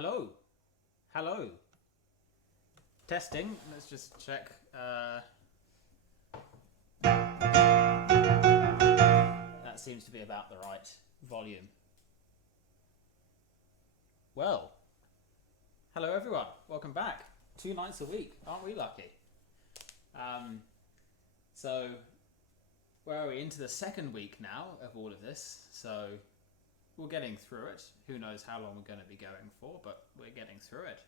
Hello. Hello. Testing. Let's just check. That seems to be about the right volume. Well, hello everyone. Welcome back. 2 nights a week. Aren't we lucky? So, where are we? Into the second week now of all of this. So, we're getting through it. Who knows how long we're going to be going for, but we're getting through it.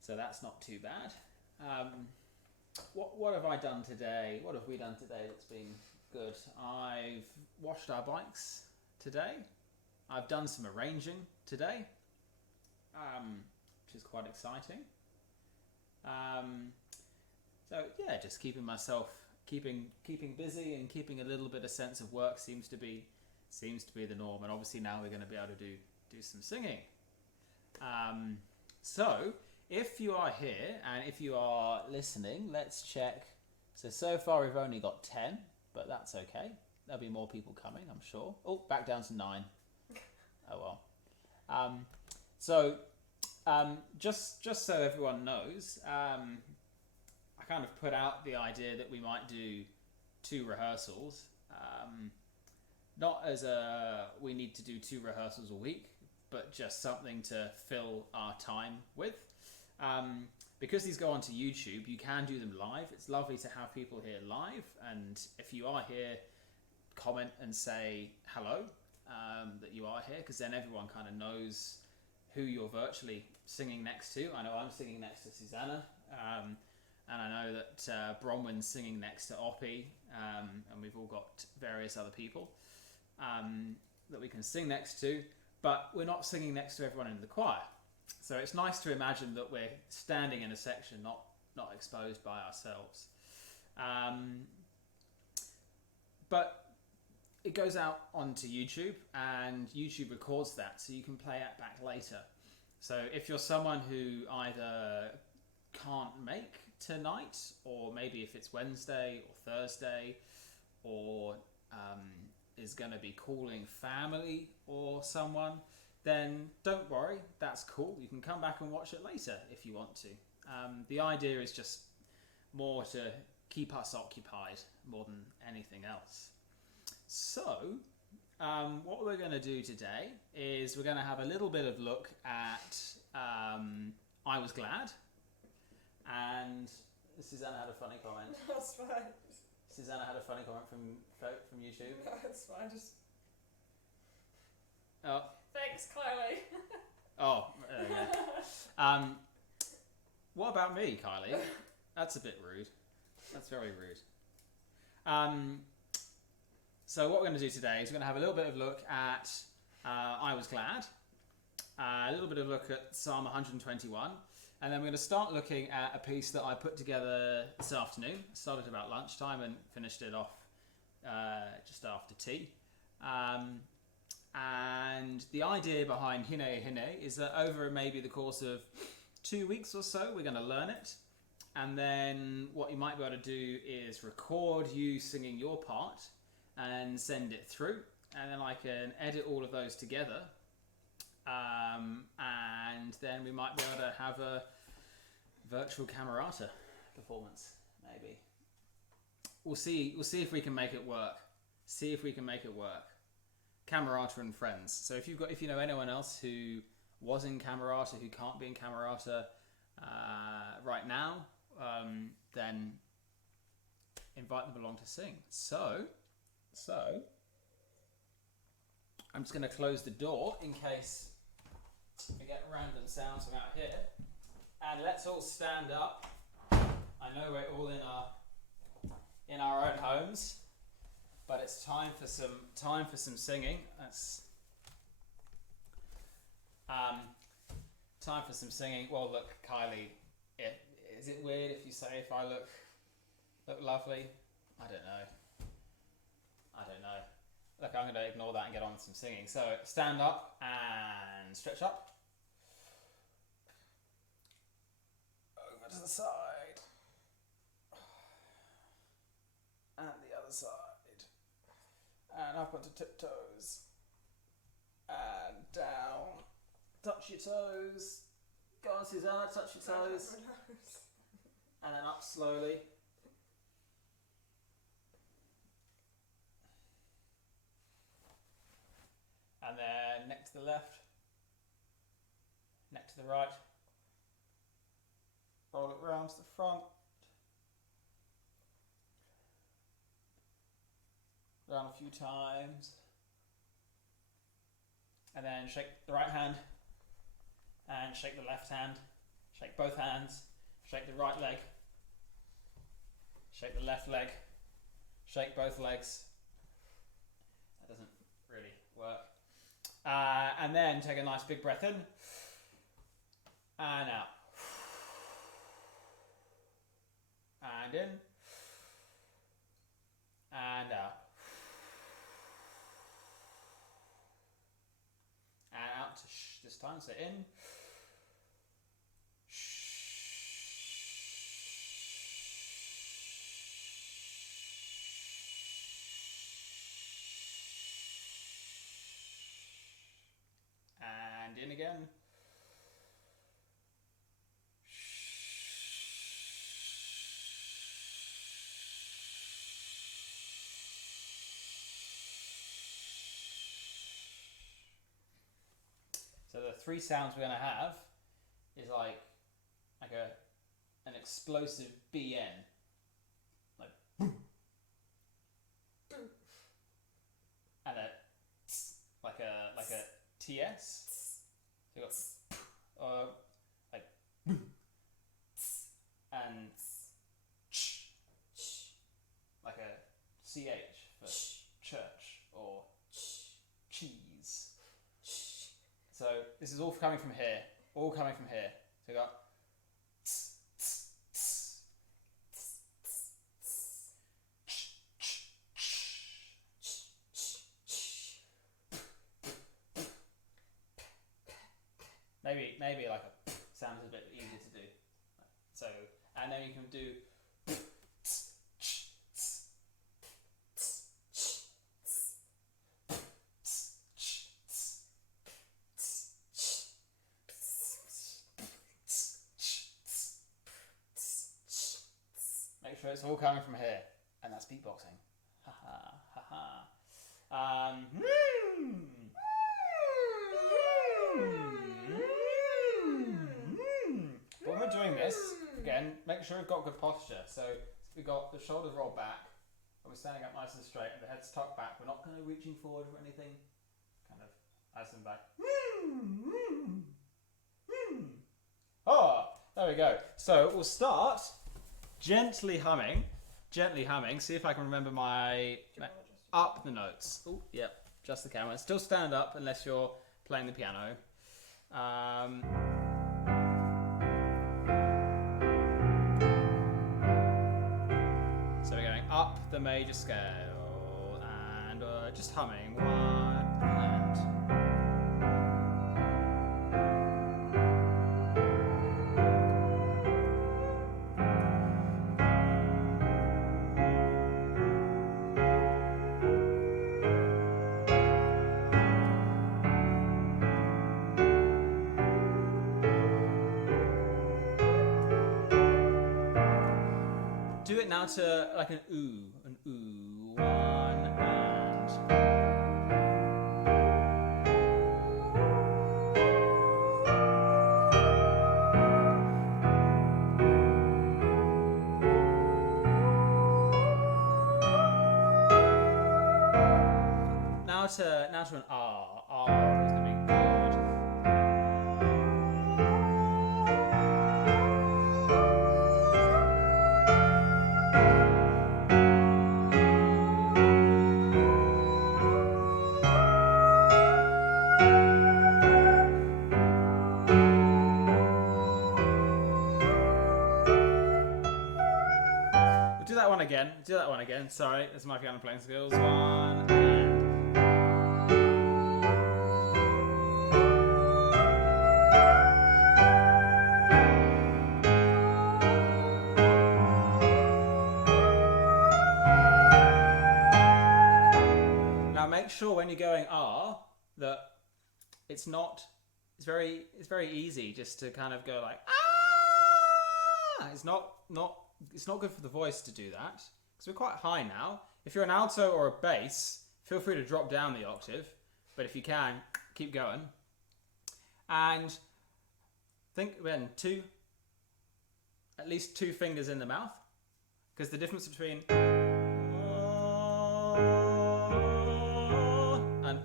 So that's not too bad. What have I done today? What have we done today that's been good? I've washed our bikes today. I've done some arranging today, which is quite exciting. So yeah, just keeping myself keeping busy and keeping a little bit of sense of work seems to be the norm. And obviously now we're going to be able to do some singing. So if you are here and if you are listening, let's check. So far we've only got 10, but that's okay. There'll be more people coming, I'm sure. Oh, back down to 9. Oh well. Just so everyone knows, I kind of put out the idea that we might do 2 rehearsals. Not as we need to do 2 rehearsals a week, but just something to fill our time with. Because these go onto YouTube, you can do them live. It's lovely to have people here live, and if you are here, comment and say hello, that you are here, because then everyone kind of knows who you're virtually singing next to. I know I'm singing next to Susanna, and I know that Bronwyn's singing next to Oppie, and we've all got various other people that we can sing next to, but we're not singing next to everyone in the choir. So it's nice to imagine that we're standing in a section, not exposed by ourselves. But it goes out onto YouTube, and YouTube records that, so you can play it back later. So if you're someone who either can't make tonight, or maybe if it's Wednesday or Thursday, or is going to be calling family or someone, then don't worry, that's cool. You can come back and watch it later if you want to. The idea is just more to keep us occupied more than anything else. So, what we're going to do today is we're going to have a little bit of look at I Was Glad. And Susanna had a funny comment. That's fine. Susanna had a funny comment from YouTube. No, it's fine. Just Oh. thanks, Kylie. Oh, yeah. What about me, Kylie? That's a bit rude. That's very rude. So what we're going to do today is we're going to have a little bit of look at I Was Glad, a little bit of look at Psalm 121, and then we're going to start looking at a piece that I put together this afternoon. I started about lunchtime and finished it off just after tea. And the idea behind Hine Hine is that over maybe the course of 2 weeks or so, we're going to learn it. And then what you might be able to do is record you singing your part and send it through. And then I can edit all of those together. And then we might be able to have a virtual Camerata performance, maybe. We'll see if we can make it work. Camerata and friends. So if you know anyone else who was in Camerata, who can't be in Camerata right now, then invite them along to sing. So I'm just going to close the door in case we get random sounds from out here, and let's all stand up. I know we're all in our own homes, but it's time for some singing. That's time for some singing. Well, look, Kylie, is it weird if you say if I look lovely? I don't know. Look, I'm going to ignore that and get on with some singing. So stand up and stretch up. Over to the side. And the other side. And up onto tiptoes. And down touch your toes. Go on, Susanna, touch your toes. And then up slowly. And then neck to the left. Neck to the right. Roll it round to the front. Round a few times. And then shake the right hand. And shake the left hand. Shake both hands. Shake the right leg. Shake the left leg. Shake both legs. That doesn't really work. And then take a nice big breath in. And out. And in. And out. And out to shh this time, so in. And in again. So the three sounds we're going to have is like an explosive BN. Like boom. And a tss, like a TS. So you got like boom. And ch, like a CH for church or cheese. So this is all coming from here. All coming from here. So you got tss, tss, tss. Maybe like a sounds a bit easier to do. So and then you can do make sure it's all coming from here, and that's beatboxing. Ha ha ha ha. But when we're doing this, again, make sure we've got good posture. So we've got the shoulders rolled back, and we're standing up nice and straight, and the head's tucked back. We're not kind of reaching forward or anything. Kind of as them back. Oh, there we go. So we'll start gently humming. See if I can remember my up the notes. Oh, yep, just the camera. Still stand up unless you're playing the piano. So we're going up the major scale and just humming one and. Do it now to like an ooh, one and. Now to an R. R is going to be good. Do that one again. Sorry, this is my piano playing skills. One and. Now make sure when you're going R that it's not it's very easy just to kind of go like It's not good for the voice to do that because we're quite high now. If you're an alto or a bass, feel free to drop down the octave, but if you can, keep going. And think then at least two fingers in the mouth, because the difference between and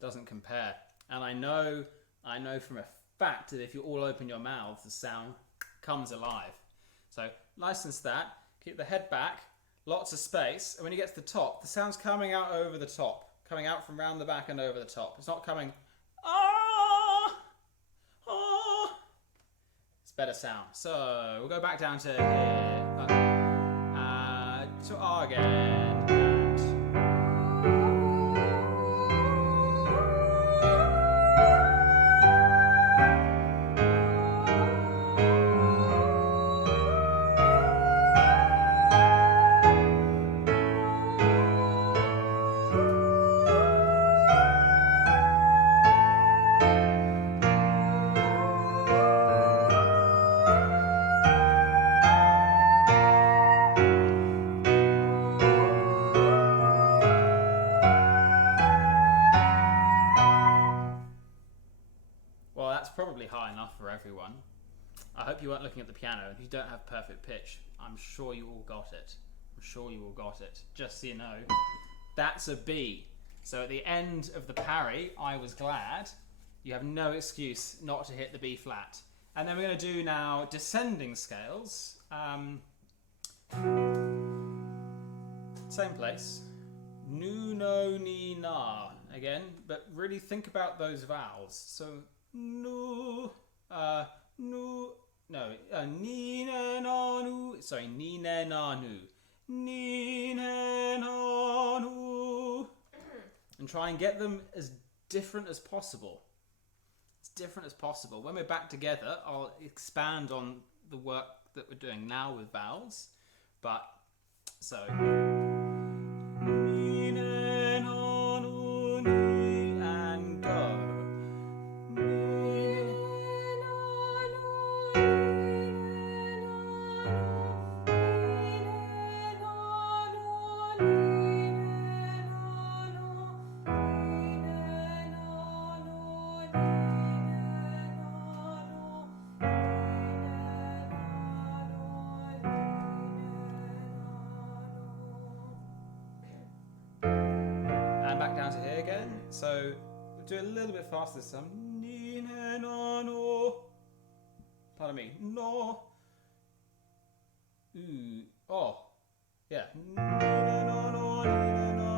doesn't compare. And I know from a fact that if you all open your mouths, the sound comes alive. So license that, keep the head back, lots of space, and when you get to the top, the sound's coming out over the top, coming out from round the back and over the top. It's not coming It's better sound. So we'll go back down to here, to R again, and probably high enough for everyone. I hope you weren't looking at the piano. If you don't have perfect pitch, I'm sure you all got it. Just so you know, that's a B. So at the end of the Parry, I was glad. You have no excuse not to hit the B flat. And then we're going to do now descending scales. Same place. Nu, no, ni, na. Again, but really think about those vowels. So nu, nu, no, ni, ne, na, nu. Sorry, ni, ne, na, nu. Ni, ne, na, nu. And try and get them as different as possible. As different as possible. When we're back together, I'll expand on the work that we're doing now with vowels. But, so. Ni, ne, na, nu, ni, and go. So we'll do a little bit faster this time. Ni, ne, na, no. Pardon me. No. Ooh. Oh. Yeah. Ni, ne, na, no, ni, ne, na.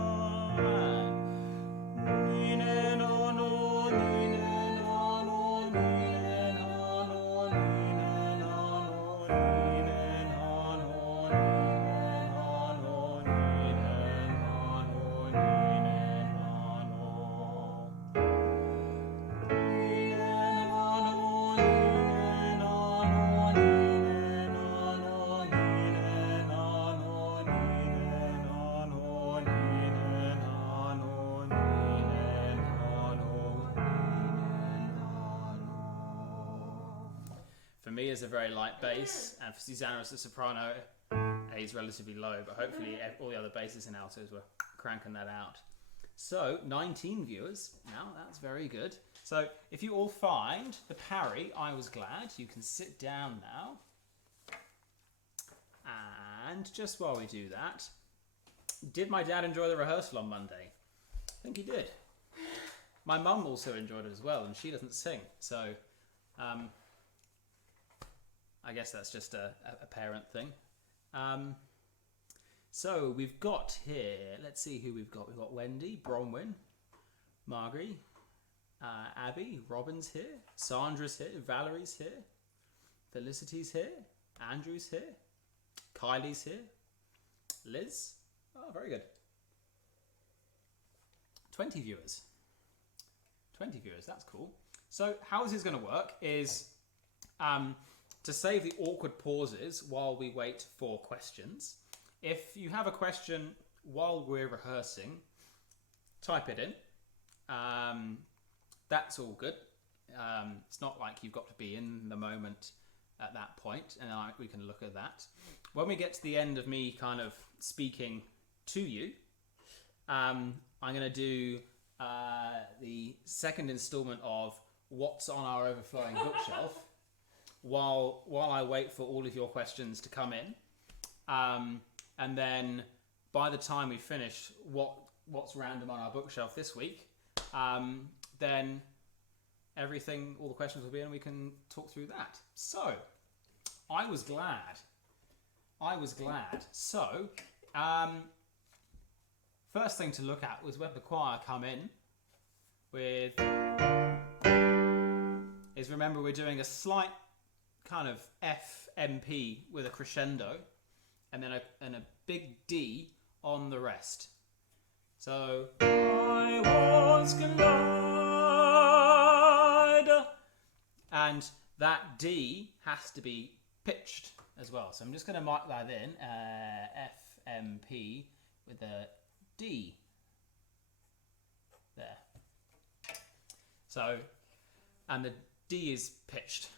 And ni, ne, na, no, ni, ne, na, no, ni, ne, na, no, ni, ne, na, no, ni, ne, na, no, ni, ne, na, no, ni, ne, na, no, ni, ne, na, no. For me, it's a very light bass, and for Susanna as a soprano, A is relatively low, but hopefully all the other basses and altos were cranking that out. So, 19 viewers now, that's very good. So, if you all find the Parry, I was glad, you can sit down now. And just while we do that, did my dad enjoy the rehearsal on Monday? I think he did. My mum also enjoyed it as well, and she doesn't sing, so I guess that's just a parent thing. So we've got here, let's see who we've got. We've got Wendy, Bronwyn, Margery, Abby, Robin's here, Sandra's here, Valerie's here, Felicity's here, Andrew's here, Kylie's here, Liz. Oh, very good. 20 viewers. 20 viewers, that's cool. So how this is going to work is to save the awkward pauses while we wait for questions. If you have a question while we're rehearsing, type it in. That's all good. It's not like you've got to be in the moment at that point, and we can look at that. When we get to the end of me kind of speaking to you, I'm going to do the second instalment of What's on Our Overflowing Bookshelf while I wait for all of your questions to come in. And then by the time we finish what's random on our bookshelf this week, then all the questions will be in and we can talk through that. So, I was glad. So, first thing to look at was when the choir come in remember we're doing a slight kind of FMP with a crescendo and then a big D on the rest. So, I was glad. And that D has to be pitched as well. So I'm just going to mark that in, FMP with a D there. So, and the D is pitched,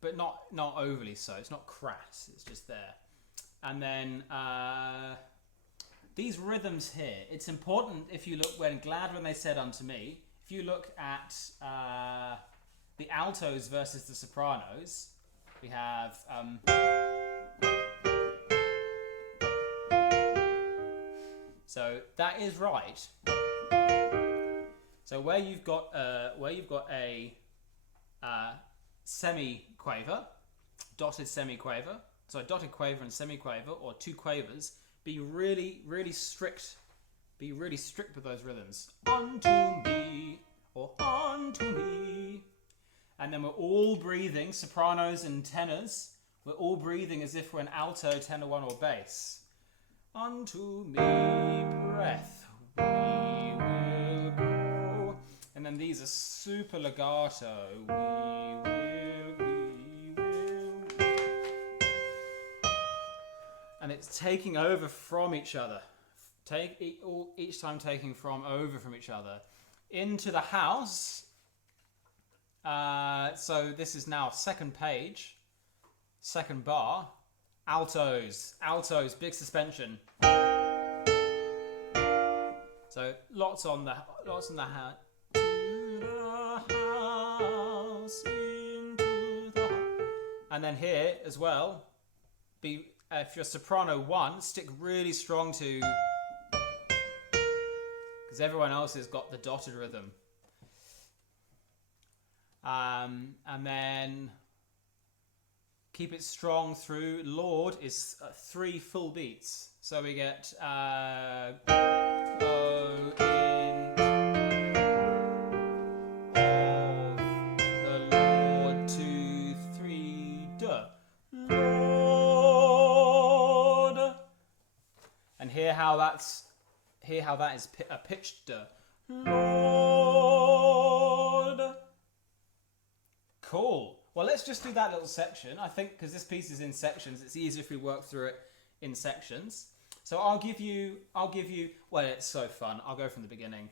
but not overly so. It's not crass. It's just there. And then these rhythms here. It's important if you look when they said unto me. If you look at the altos versus the sopranos, we have so that is right. So where you've got a semi-quaver, dotted semi-quaver, so a dotted quaver and semi-quaver, or two quavers, be really, really strict. Be really strict with those rhythms. Unto me, or unto me. And then we're all breathing, sopranos and tenors, we're all breathing as if we're an alto, tenor one, or bass. Unto me, breath, we will go. And then these are super legato. We will. And it's taking over from each other. Each time taking over from each other. Into the house. So this is now second page. Second bar. Altos, big suspension. So lots on the house. To the house, into the house. And then here as well, if you're soprano 1, stick really strong to, because everyone else has got the dotted rhythm. And then keep it strong through. Lord is 3 full beats. So we get O in of the Lord 2, 3 duh. Lord. And hear how that is a pitched duh. Lord. Cool. Well, let's just do that little section. I think because this piece is in sections, it's easier if we work through it in sections. So I'll give you, well, it's so fun. I'll go from the beginning.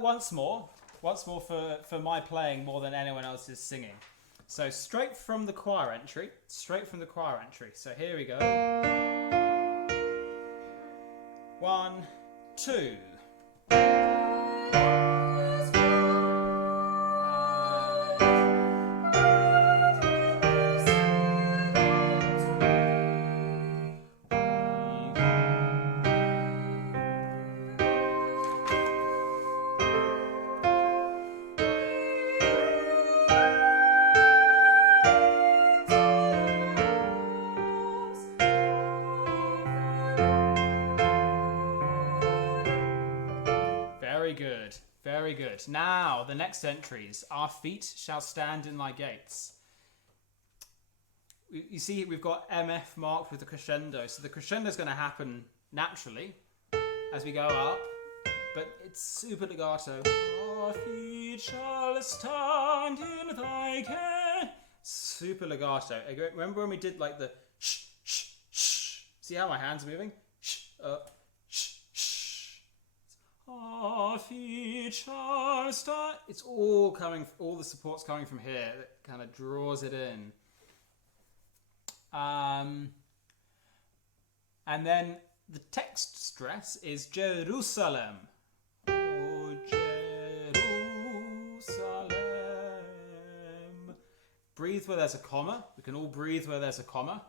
Once more for my playing more than anyone else is singing. So straight from the choir entry. So here we go. 1, 2. Very good. Now, the next entries. Our feet shall stand in thy gates. You see, we've got MF marked with the crescendo. So the crescendo is going to happen naturally as we go up. But it's super legato. Our feet shall stand in thy gates. Super legato. Remember when we did like the shh, shh, shh? See how my hands are moving? Shh, shh, shh. Our feet shall stand. It's all coming, all the support's coming from here. That kind of draws it in. And then the text stress is Jerusalem. Oh, Jerusalem. Breathe where there's a comma. We can all breathe where there's a comma.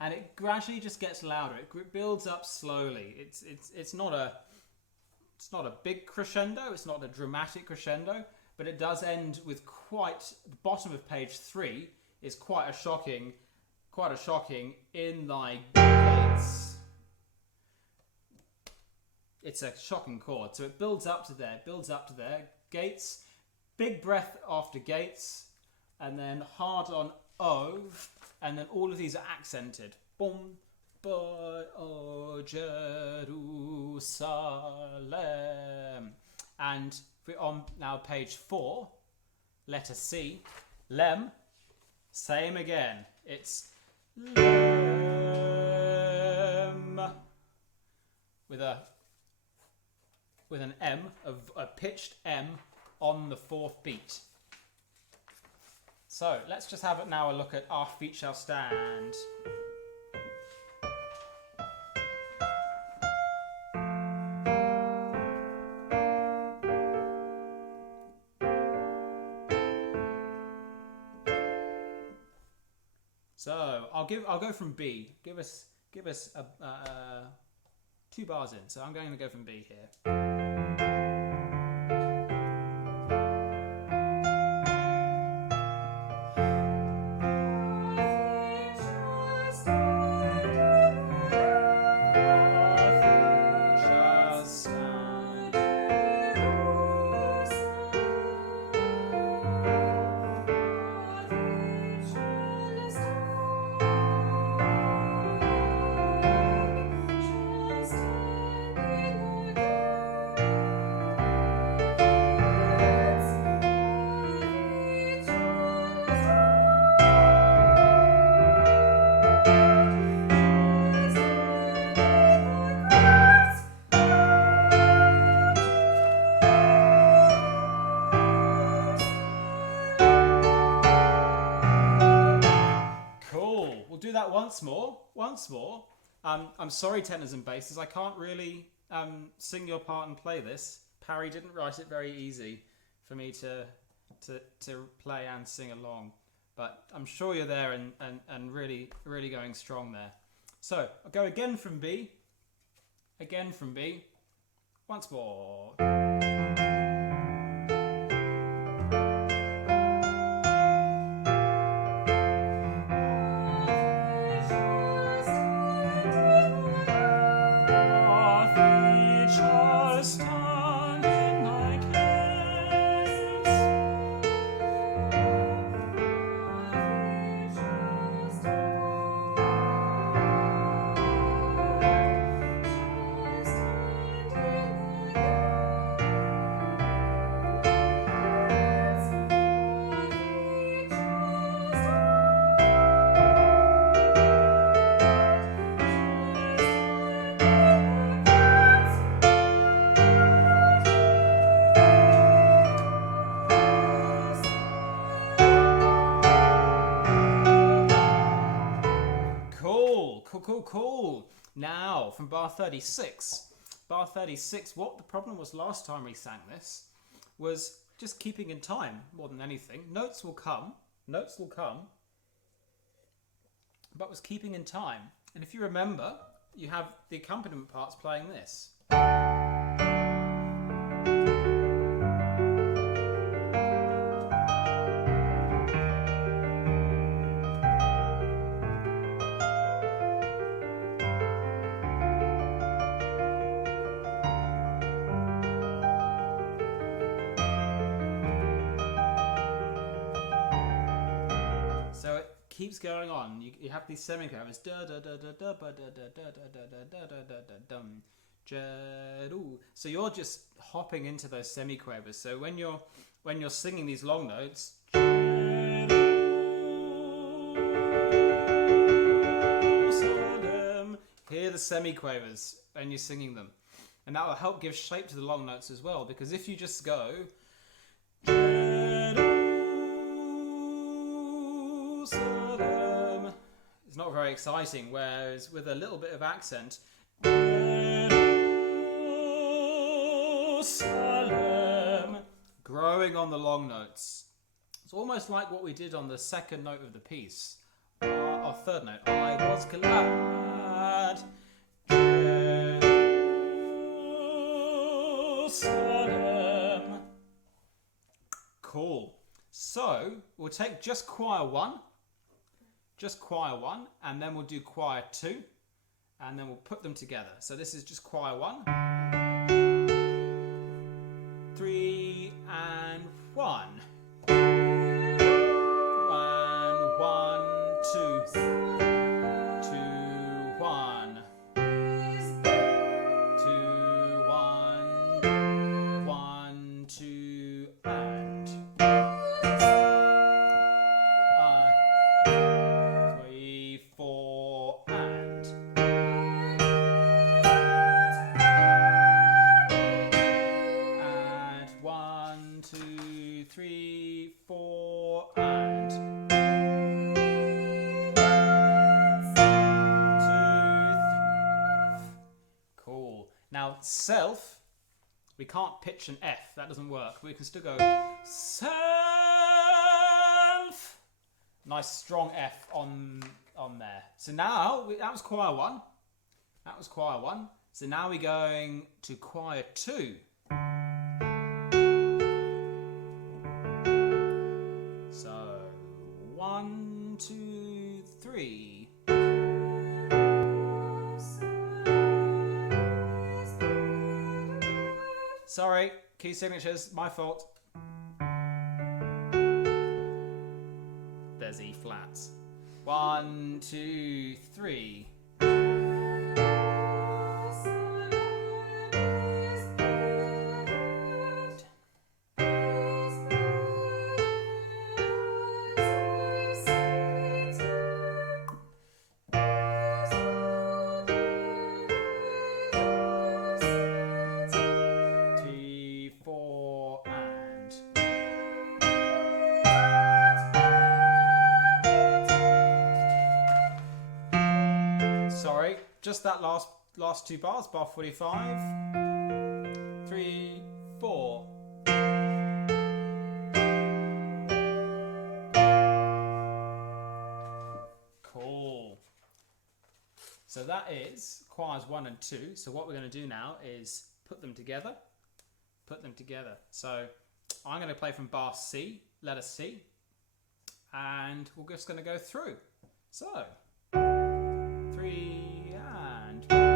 And it gradually just gets louder. It builds up slowly. It's not a big crescendo. It's not a dramatic crescendo, but it does end with the bottom of page 3 is quite a shocking in thy gates. It's a shocking chord. So it builds up to there, gates, big breath after gates, and then hard on O. And then all of these are accented. Boom, but oh Jerusalem. And we're on now page 4, letter C, lem. Same again. It's lem with an M, a pitched M on the 4th beat. So let's just have now a look at Our Feet Shall Stand. So I'll go from B. Give us 2 bars in. So I'm going to go from B here. Once more. I'm sorry, tenors and basses. I can't really sing your part and play this. Parry didn't write it very easy for me to play and sing along. But I'm sure you're there and really, really going strong there. So I'll go again from B. Once more. Now, from bar 36. Bar 36, what the problem was last time we sang this was just keeping in time more than anything. Notes will come, but was keeping in time. And if you remember, you have the accompaniment parts playing this. So it keeps going on. You have these semiquavers. So you're just hopping into those semiquavers. So when you're singing these long notes, hear the semiquavers when you're singing them, and that will help give shape to the long notes as well. Because if you just go, it's not very exciting, whereas with a little bit of accent, growing on the long notes. It's almost like what we did on the second note of the piece, or third note. I was glad. Jerusalem. Cool. So we'll take just choir one, and then we'll do choir two, and then we'll put them together. So this is just choir 1, 3 and 1. 1, 2, 2, 1, 2, 1, 1, 2, and 3, 4, and 1, 2, 3, 4, and 2. Cool. Now self, we can't pitch an F. That doesn't work. We can still go self. Nice strong F on there. So now that was choir 1. So now we're going to choir 2. So 1, 2, 3. Sorry, key signatures, my fault. There's E flats. 1, 2, 3. Just that last two bars, bar 45, 3, 4. Cool. So that is choirs 1 and 2. So what we're going to do now is put them together. So I'm going to play from bar C, letter C, and we're just going to go through. So 3 and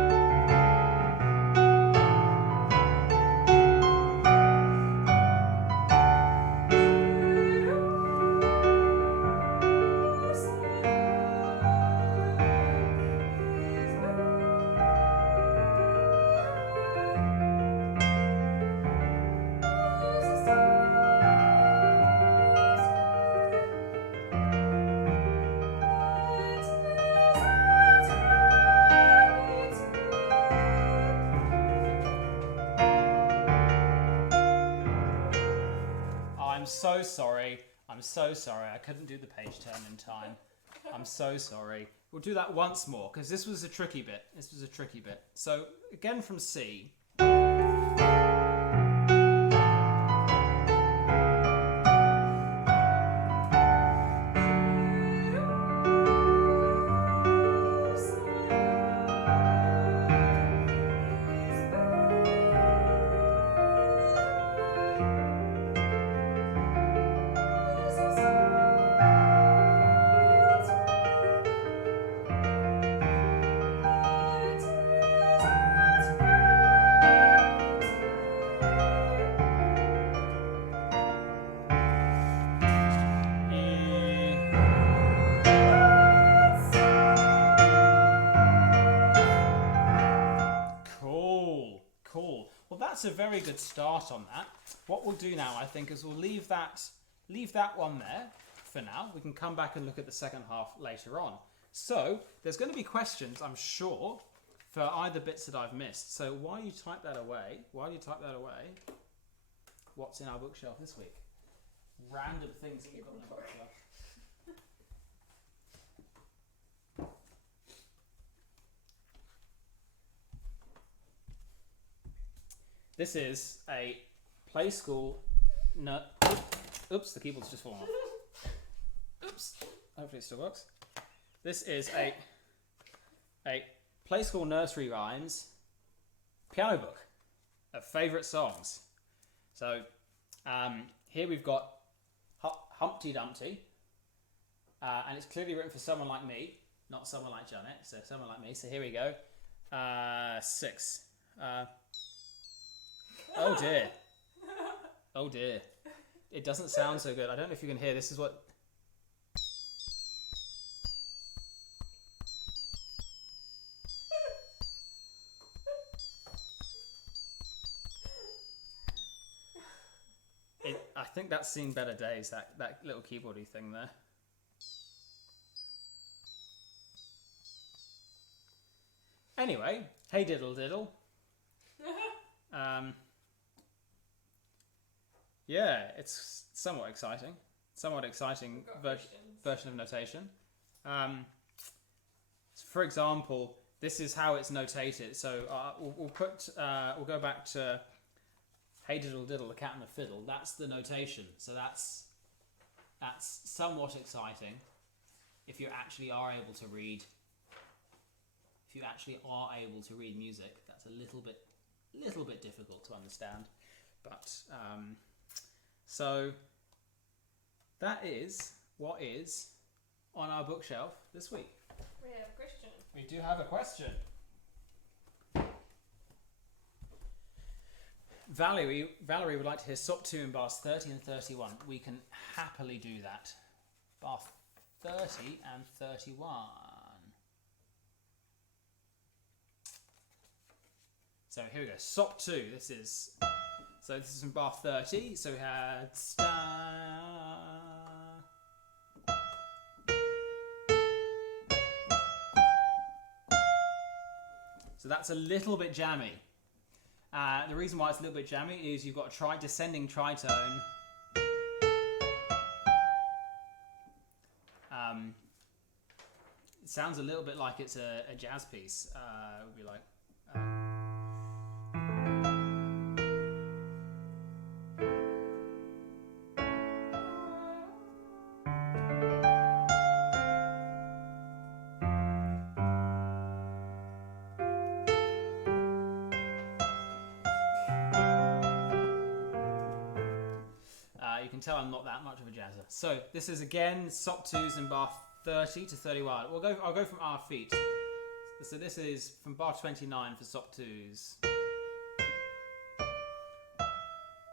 I'm so sorry. I couldn't do the page turn in time. I'm so sorry. We'll do that once more, because this was a tricky bit. So, again from C. Cool. Well, that's a very good start on that. What we'll do now, I think, is we'll leave that one there for now. We can come back and look at the second half later on. So there's going to be questions, I'm sure, for either bits that I've missed. So while you type that away, what's in our bookshelf this week? Random things that we've got in our bookshelf. This is a play school. Oops, the keyboard's just fallen off. Oops. Hopefully it still works. This is a play school nursery rhymes piano book of favourite songs. So here we've got Humpty Dumpty, and it's clearly written for someone like me, not someone like Janet. So someone like me. So here we go. 6. Oh dear. Oh dear. It doesn't sound so good. I don't know if you can hear. This is what... I think that's seen better days, that little keyboardy thing there. Anyway, hey diddle diddle. Yeah, it's somewhat exciting. Version of notation. For example, this is how it's notated. So we'll go back to Hey Diddle Diddle, the Cat and the Fiddle. That's the notation. So that's somewhat exciting if you actually are able to read. If you actually are able to read music, that's a little bit difficult to understand. But so that is what is on our bookshelf this week. We have a question. We do have a question. Valerie would like to hear SOP 2 in bars 30 and 31. We can happily do that. Bar 30 and 31. So here we go. SOP 2. This is from bar 30. So we had So that's a little bit jammy. The reason why it's a little bit jammy is you've got a descending tritone. It sounds a little bit like it's a jazz piece. It would be like. You can tell I'm not that much of a jazzer. So this is again SOP 2s in bar 30 to 31. I'll go from our feet. So this is from bar 29 for SOP 2s.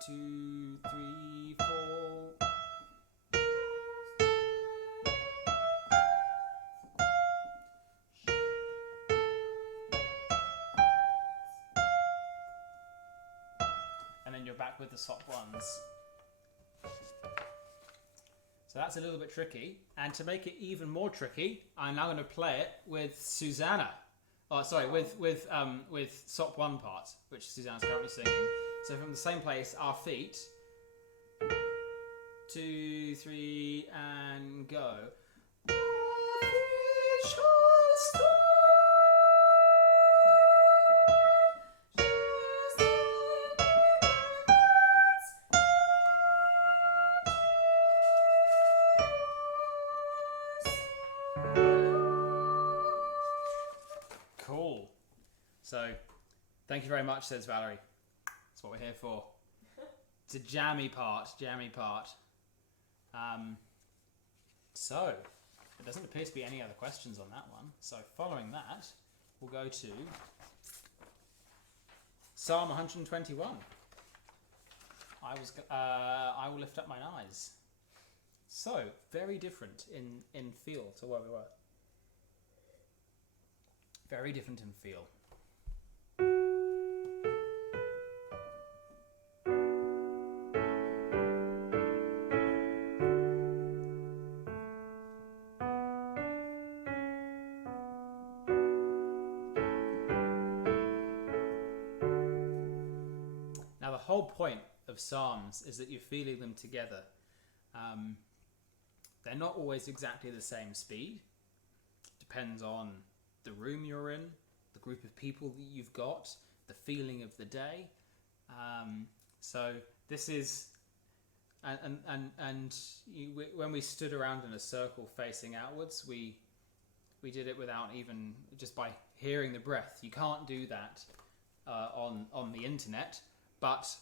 2, 3, 4. And then you're back with the SOP 1s. So that's a little bit tricky, and to make it even more tricky, I'm now going to play it with Susanna. Oh, sorry, with SOP 1 part, which Susanna's currently singing. So from the same place, our feet. 2, 3, and go. So, thank you very much, says Valerie. That's what we're here for. It's a jammy part. So, there doesn't appear to be any other questions on that one. So, following that, we'll go to Psalm 121. I will lift up mine eyes. So, very different in feel to where we were. Very different in feel. Now, the whole point of Psalms is that you're feeling them together. They're not always exactly the same speed. Depends on the room you're in, the group of people that you've got, the feeling of the day. So this is, when we stood around in a circle facing outwards, we did it without even, just by hearing the breath. You can't do that on the internet, but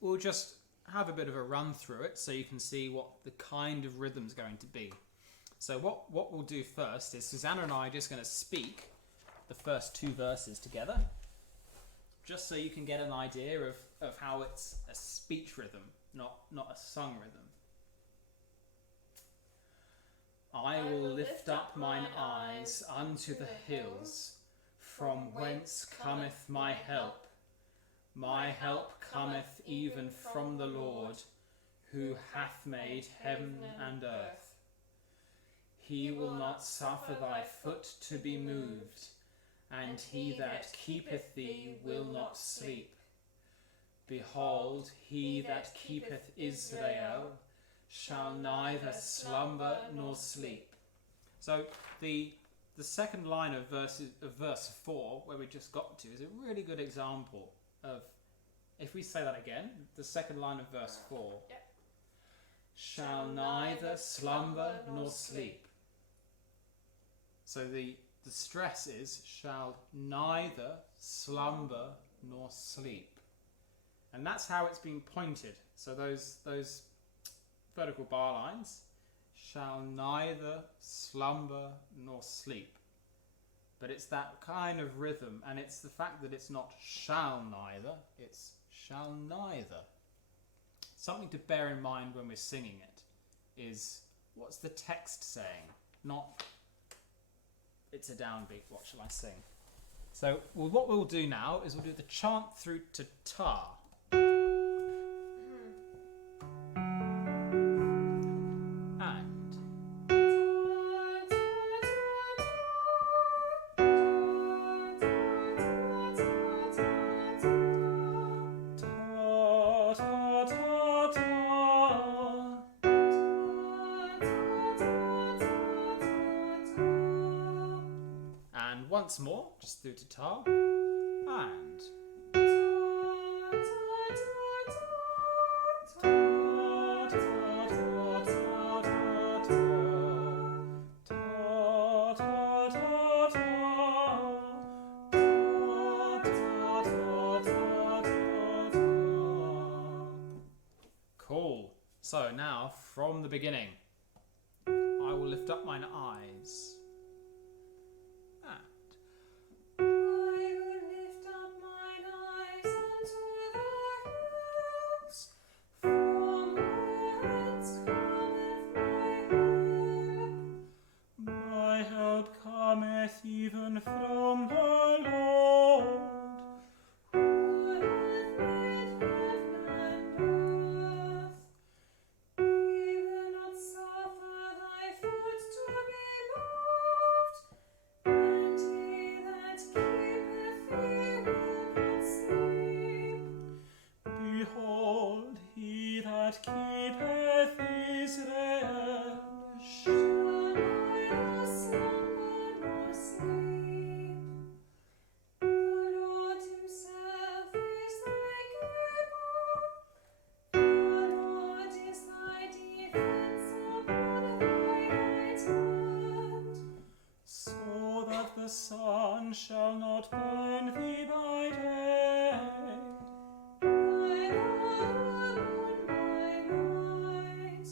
we'll just have a bit of a run through it so you can see what the kind of rhythm's going to be. So what we'll do first is Susanna and I are just going to speak the first two verses together, just so you can get an idea of how it's a speech rhythm, not a sung rhythm. I will lift up mine eyes unto the hills, from whence cometh my help. My help cometh even from the Lord, who hath made heaven and earth. He will not suffer thy foot to be moved, and he that keepeth thee will not sleep. Behold, he that keepeth Israel shall neither slumber nor sleep. So the second line of verse 4, where we just got to, is a really good example of, if we say that again, the second line of verse 4. Yep. Shall neither slumber nor sleep. So the stress is shall neither slumber nor sleep. And that's how it's being pointed. So those vertical bar lines, shall neither slumber nor sleep. But it's that kind of rhythm, and it's the fact that it's not shall neither, it's shall neither. Something to bear in mind when we're singing it is, what's the text saying? Not, it's a downbeat, what shall I sing? So what we'll do now is we'll do the chant through to ta. Once more, just through to ta, and cool. So now, from the beginning, I will lift up mine eyes. Even from the Lord, who hath made heaven and earth. He will not suffer thy foot to be moved. burn thee by day. By the moon by night,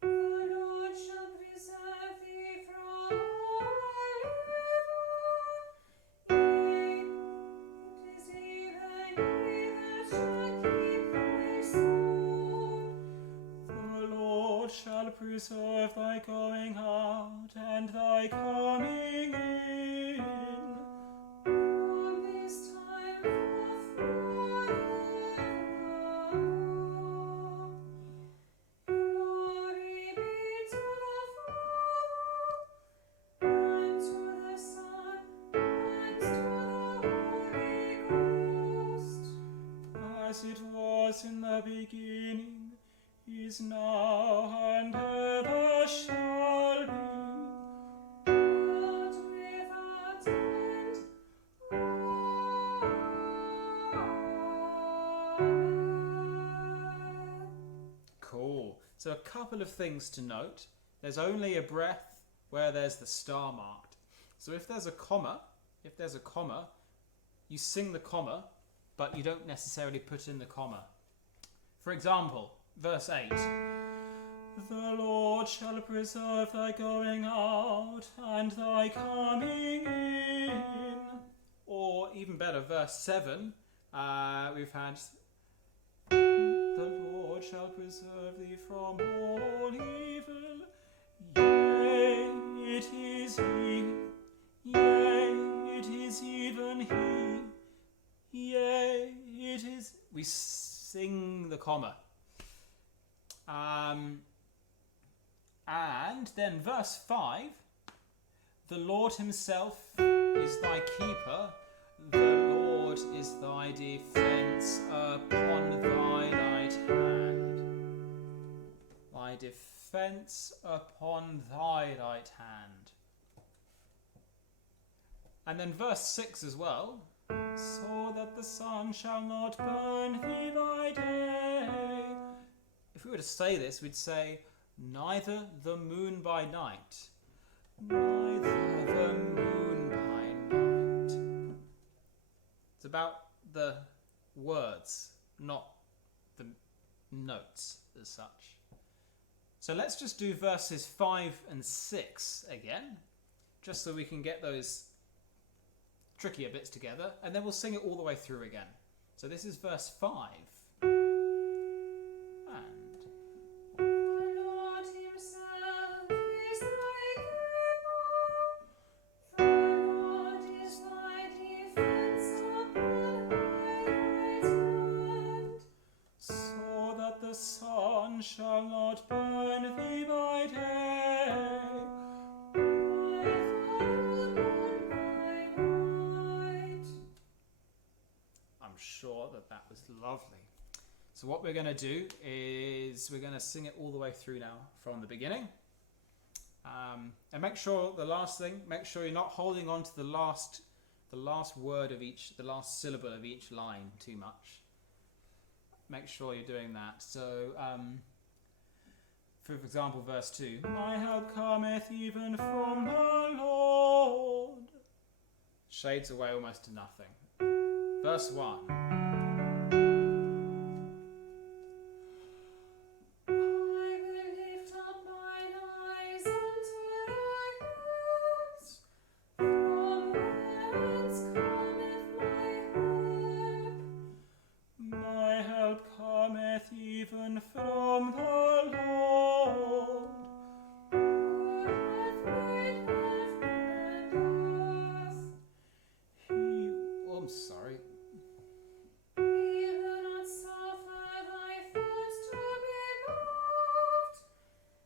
the Lord shall preserve thee from all evil. Yea, it is even he that shall keep thy soul. The Lord shall preserve thy going out and thy coming in. From this time forth forevermore. Glory be to the Father, and to the Son, and to the Holy Ghost. As it was in the beginning, is now, and ever shall be, World without end. Amen. Cool. So a couple of things to note. There's only a breath where there's the star marked. So if there's a comma, you sing the comma, but you don't necessarily put in the comma. For example, verse 8. the Lord shall preserve thy going out and thy coming in. Or even better, verse 7. We've had the Lord shall preserve thee from all evil. Yea, it is he. Yea, it is even he. Yea, it is. We sing the comma. And then verse 5. The Lord himself is thy keeper. The Lord is thy defence upon thy right hand. Thy defence upon thy right hand. And then verse 6 as well. So that the sun shall not burn thee by day. If we were to say this, we'd say, neither the moon by night. Neither The moon by night. It's about the words, not the notes as such. So let's just do verses 5 and 6 again, just so we can get those trickier bits together, and then we'll sing it all the way through again. So this is verse 5. The Lord himself is thy keeper. The Lord is thy defence upon thy right hand. So that the sun shall not burn thee by day. By the moon by night. I'm sure that was lovely. So what we're going to do is we're going to sing it all the way through now from the beginning. And make sure make sure you're not holding on to the last word of each, the last syllable of each line too much. Make sure you're doing that. So, for example, verse 2. My help cometh even from the Lord. Shades away almost to nothing. Verse 1. I will lift up mine eyes unto the hills. From whence cometh my help? My help cometh even from the Lord. Who hath made heaven and earth? He, I'm sorry. He will not suffer thy foot to be moved,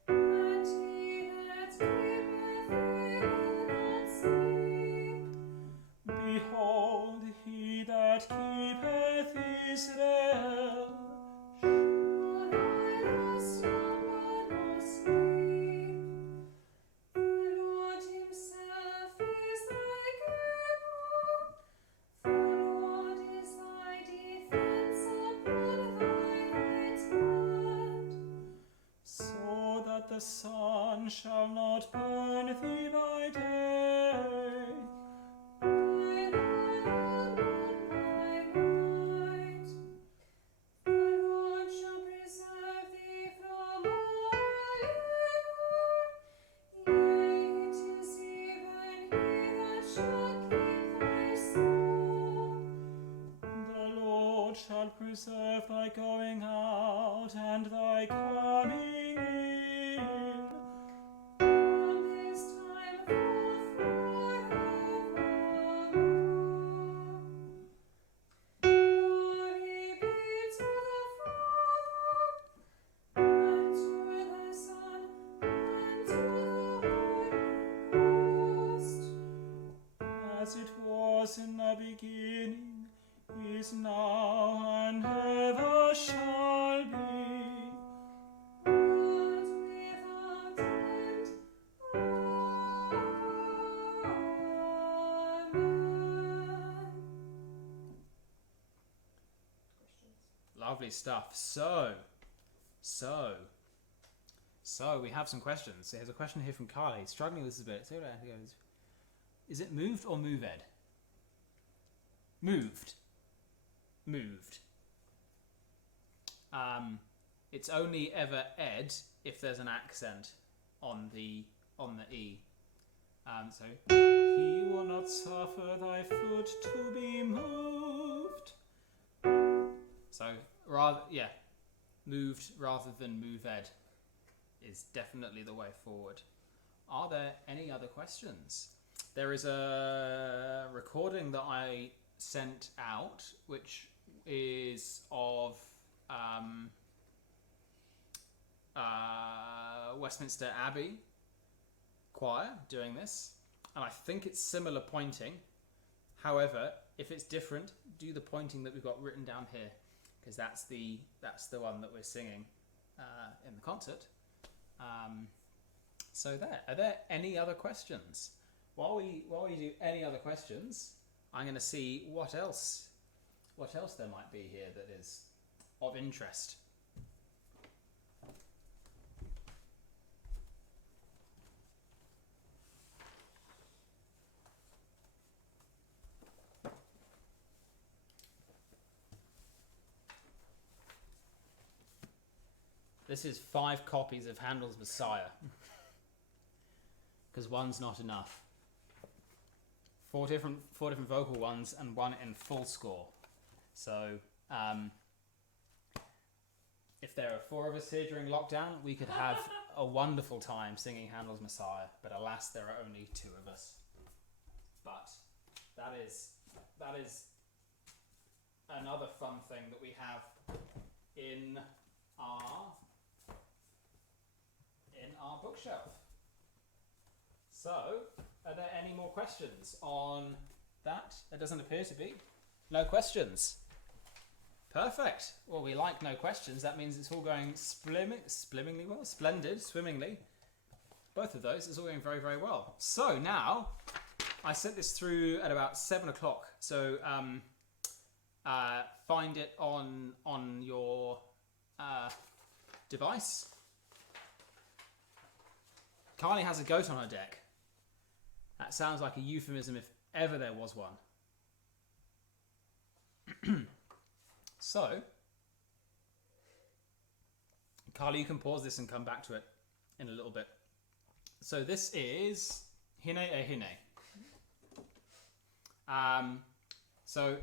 and he that keepeth thee will not sleep. behold, he that keepeth Israel Shall neither slumber nor sleep. The Lord himself is thy keeper. The Lord shall preserve thy going out and thy coming in. From this time forth forevermore. Glory be to the Father, and to the Son, and to the Holy Ghost. As it was in the beginning, is now, and ever shall be. World without end. Amen. Lovely stuff. So we have some questions. There's a question here from Carly. Struggling with this a bit. So he goes, is it moved or moved? Moved. It's only ever ed if there's an accent on the e. So he will not suffer thy foot to be moved. So moved rather than moved is definitely the way forward. Are there any other questions? There is a recording that I sent out, which is of Westminster Abbey choir doing this, and I think it's similar pointing. However, if it's different, do the pointing that we've got written down here, because that's the one that we're singing in the concert. So are there any other questions? While we do any other questions, I'm going to see what else there might be here that is of interest. This is 5 copies of Handel's Messiah, because one's not enough. 4 different vocal ones and 1 in full score. So if there are 4 of us here during lockdown, we could have a wonderful time singing Handel's Messiah. But alas, there are only 2 of us. But that is another fun thing that we have in our bookshelf. So, are there any more questions on that? There doesn't appear to be. No questions. Perfect. Well, we like no questions. That means it's all going swimmingly well. Splendid, swimmingly. Both of those. It's all going very, very well. So now, I sent this through at about 7 o'clock. So find it on your device. Carly has a goat on her deck. That sounds like a euphemism if ever there was one. So, Carly, you can pause this and come back to it in a little bit. So this is Hine e Hine. So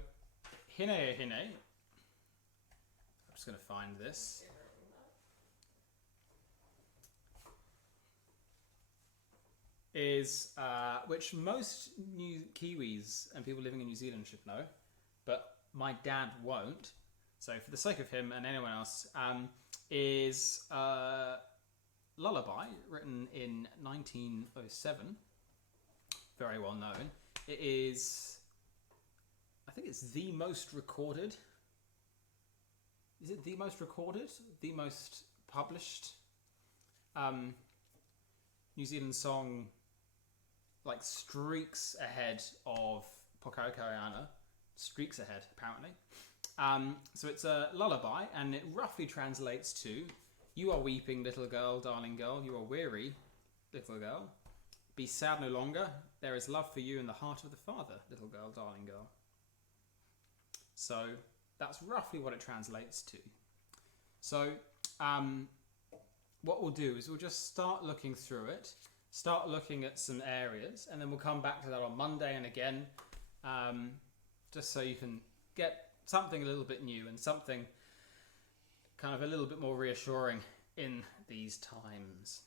Hine e Hine. I'm just going to find this. Is which most new Kiwis and people living in New Zealand should know, but my dad won't. So for the sake of him and anyone else, is Lullaby, written in 1907, very well known. It is, I think it's the most recorded. Is it the most recorded? The most published New Zealand song, like streaks ahead of Pokaokauana. Streaks ahead, apparently. So it's a lullaby, and it roughly translates to: you are weeping, little girl, darling girl. You are weary, little girl. Be sad no longer. There is love for you in the heart of the Father, little girl, darling girl. So that's roughly what it translates to. So what we'll do is we'll just start looking through it, start looking at some areas, and then we'll come back to that on Monday and again, just so you can get something a little bit new and something kind of a little bit more reassuring in these times.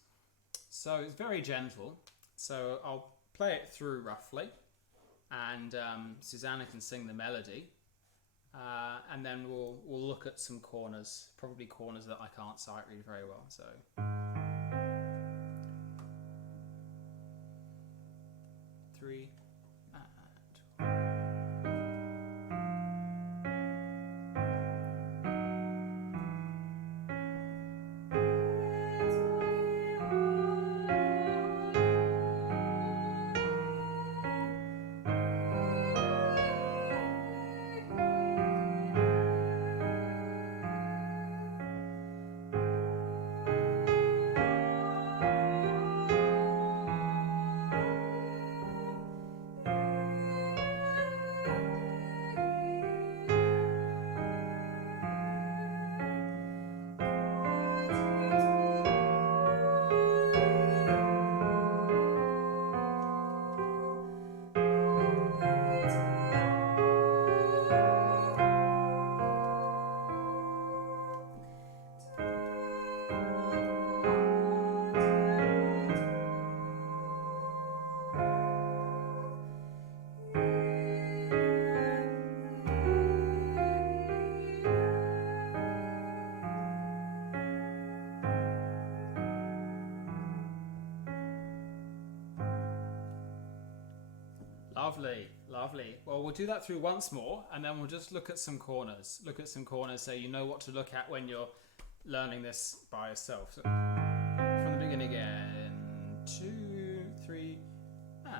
So it's very gentle. So I'll play it through roughly, and Susanna can sing the melody, and then we'll look at some corners, probably corners that I can't sight read very well. So. Three and lovely, lovely. Well, we'll do that through once more, and then we'll just look at some corners. Look at some corners so you know what to look at when you're learning this by yourself. So, from the beginning again. 2, 3, and...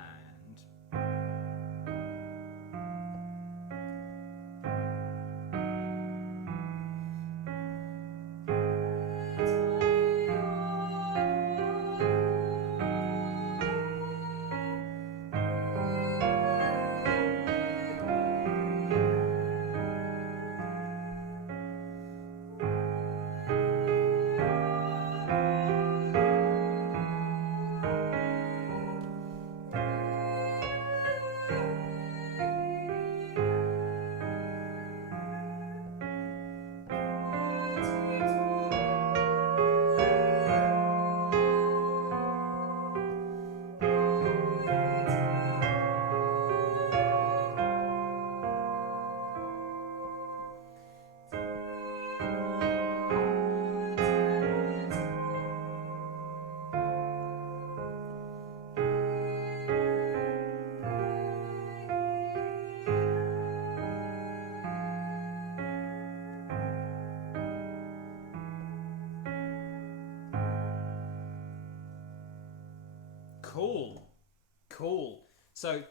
Cool. So,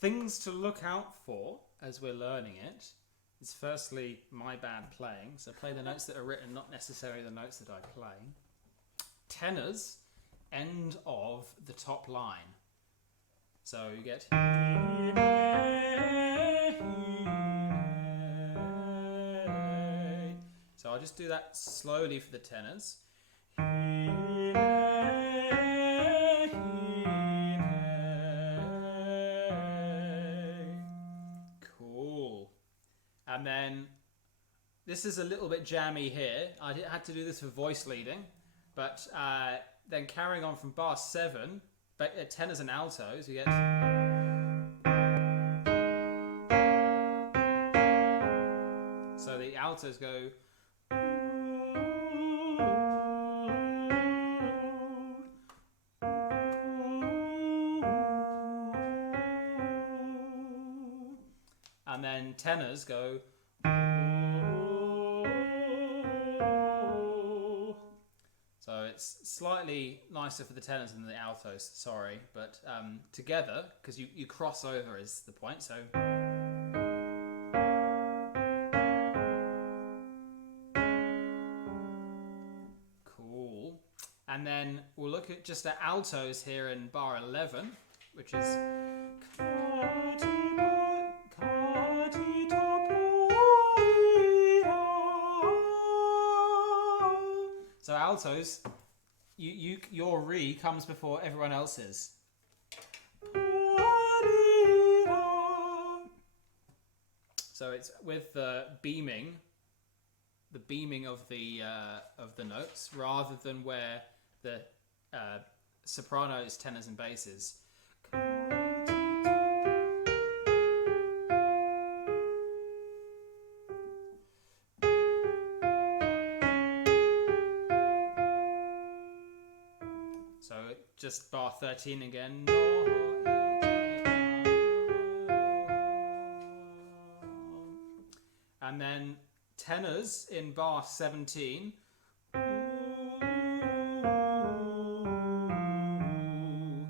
things to look out for as we're learning it is firstly my bad playing. So play the notes that are written, not necessarily the notes that I play. Tenors, end of the top line. So you get... So I'll just do that slowly for the tenors. And then, this is a little bit jammy here. I had to do this for voice leading, but then carrying on from bar 7, tenors and altos, you get... So the altos go... And then tenors go... So it's slightly nicer for the tenors than the altos, sorry, but together, because you cross over is the point, so... Cool. And then we'll look at just the altos here in bar 11, which is... So altos, your re comes before everyone else's. So So it's with the beaming of the notes, rather than where the sopranos, tenors, and basses. So just bar 13 again. And then tenors in bar 17. And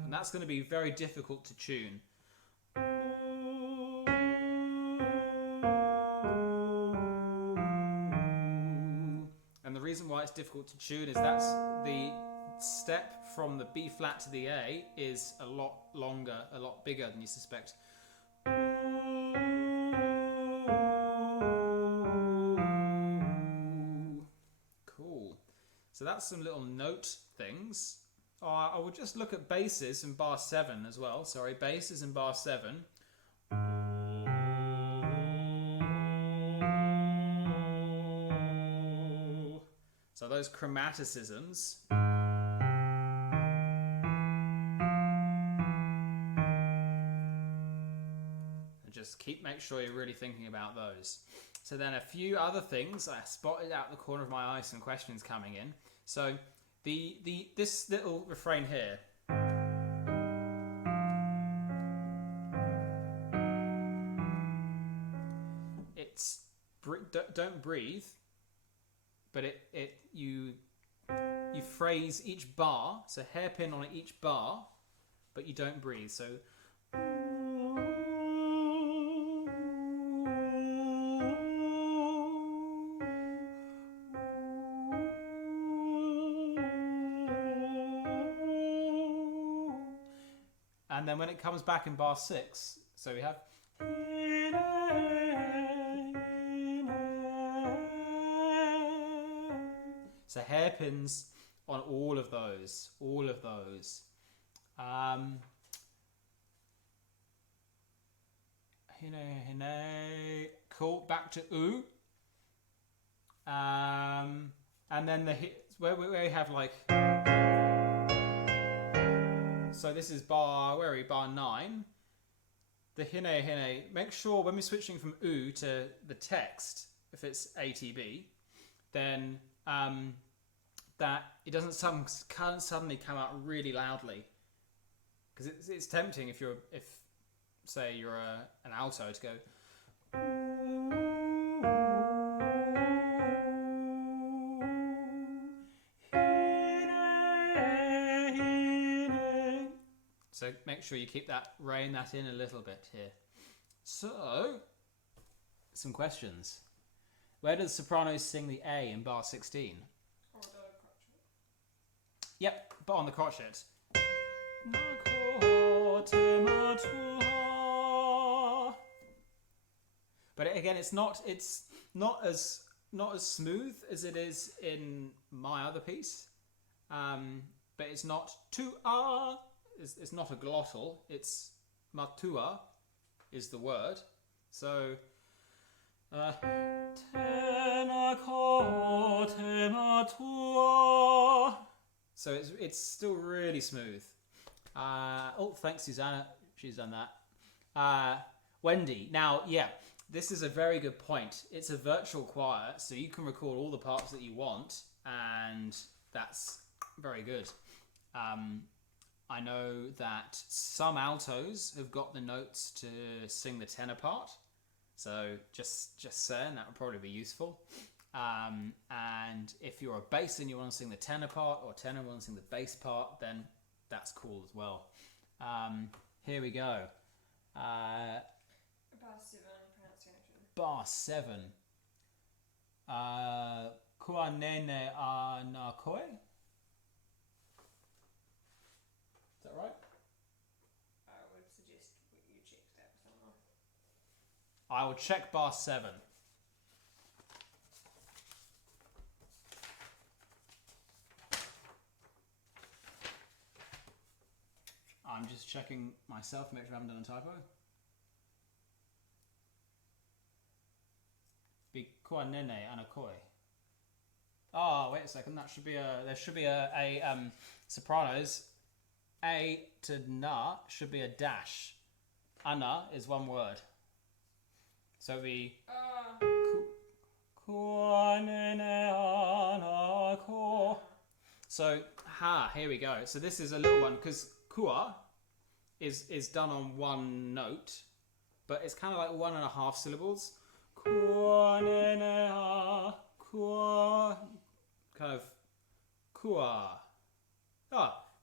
that's going to be very difficult to tune. And the reason why it's difficult to tune is that's the step from the B flat to the A is a lot longer, a lot bigger than you suspect. Cool. So that's some little note things. I will just look at basses in bar 7 as well. Sorry, basses in bar 7. So those chromaticisms. Just make sure you're really thinking about those. So then a few other things I spotted out the corner of my eye, some questions coming in. So this little refrain here. It's don't breathe, but you phrase each bar, so hairpin on each bar, but you don't breathe. So and then when it comes back in bar 6, so we have. So hairpins on all of those. Cool. Back to oo. And then where we have like. So this is bar 9. The hine. Make sure when we're switching from oo to the text, if it's ATB, then that it doesn't suddenly come out really loudly, because it's tempting if say you're an alto to go. So make sure you rein that in a little bit here. So, some questions. Where does sopranos sing the A in bar 16? Or the crotchet. Yep, but on the crotchet. But again, it's not as smooth as it is in my other piece. But it's not tu-a. It's not a glottal. It's matua is the word. So. So it's still really smooth. Thanks, Susanna. She's done that. Wendy. Now, yeah, this is a very good point. It's a virtual choir, so you can record all the parts that you want, and that's very good. I know that some altos have got the notes to sing the tenor part. So just saying, that would probably be useful. And if you're a bass and you want to sing the tenor part, or tenor wants to sing the bass part, then that's cool as well. Here we go. Bar 7 pronunciation. Bar 7. Kua nene a na koe? Is that right? I would suggest you check that somewhere. I will check bar 7. I'm just checking myself to make sure I haven't done a typo. Be kua nene ana koi. Oh, wait a second. That should be there should be a sopranos. A to na should be a dash. Ana is one word. So we kua nene ana ko. So here we go. So this is a little one because kua is done on one note, but it's kind of like 1.5 syllables. Kua nene a kua, kind of kua.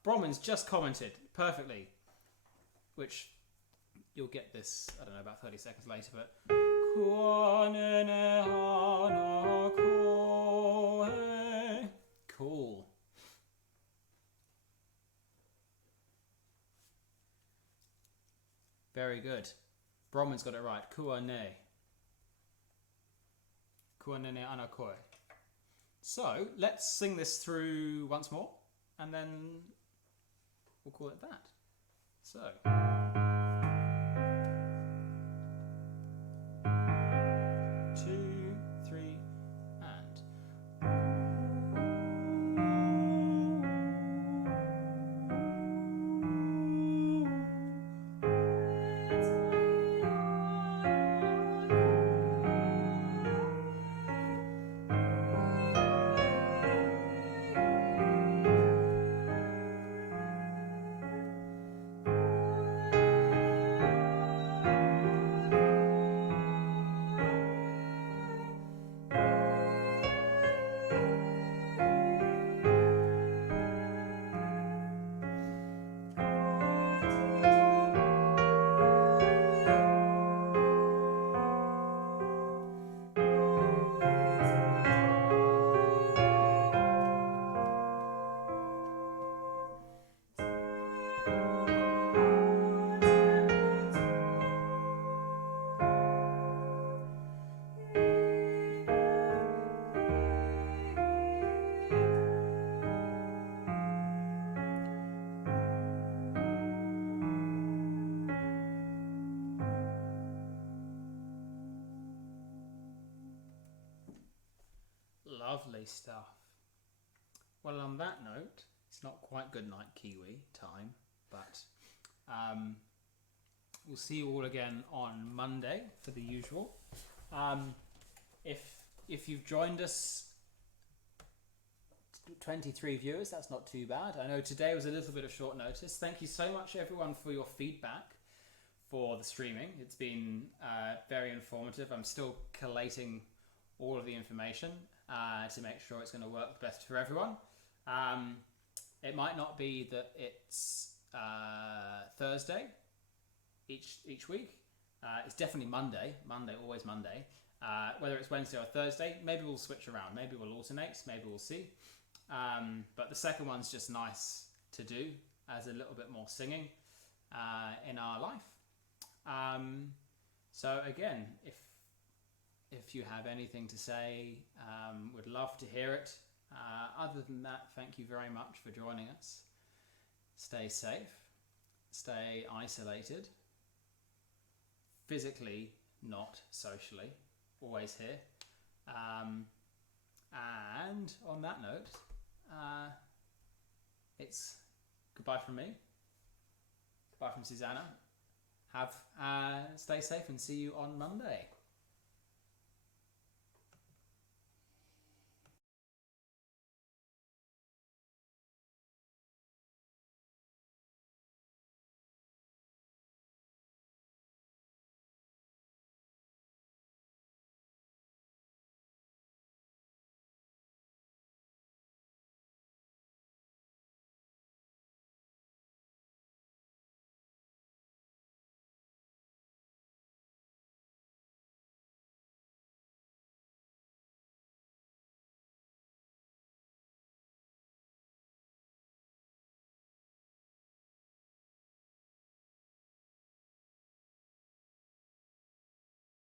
Bronwyn's just commented perfectly, which you'll get this, I don't know, about 30 seconds later, but kua nene ana ko e. Cool. Very good. Bronwyn's got it right. Kua ne. Kua nene ana koi. So let's sing this through once more, and then we'll call it that. So. 2, 3, and. Lovely stuff. Well, on that note, it's not quite good night Kiwi time, but we'll see you all again on Monday for the usual. If you've joined us, 23 viewers, that's not too bad. I know today was a little bit of short notice. Thank you so much everyone for your feedback for the streaming. It's been very informative. I'm still collating all of the information to make sure it's going to work best for everyone. It might not be that it's Thursday each week. It's definitely Monday, always Monday. Whether it's Wednesday or Thursday, maybe we'll switch around. Maybe we'll alternate, maybe we'll see. But the second one's just nice to do as a little bit more singing in our life. So again, if you have anything to say, would love to hear it. Other than that, thank you very much for joining us. Stay safe, stay isolated, physically, not socially, always here. And on that note, it's goodbye from me, goodbye from Susanna. Stay safe and see you on Monday.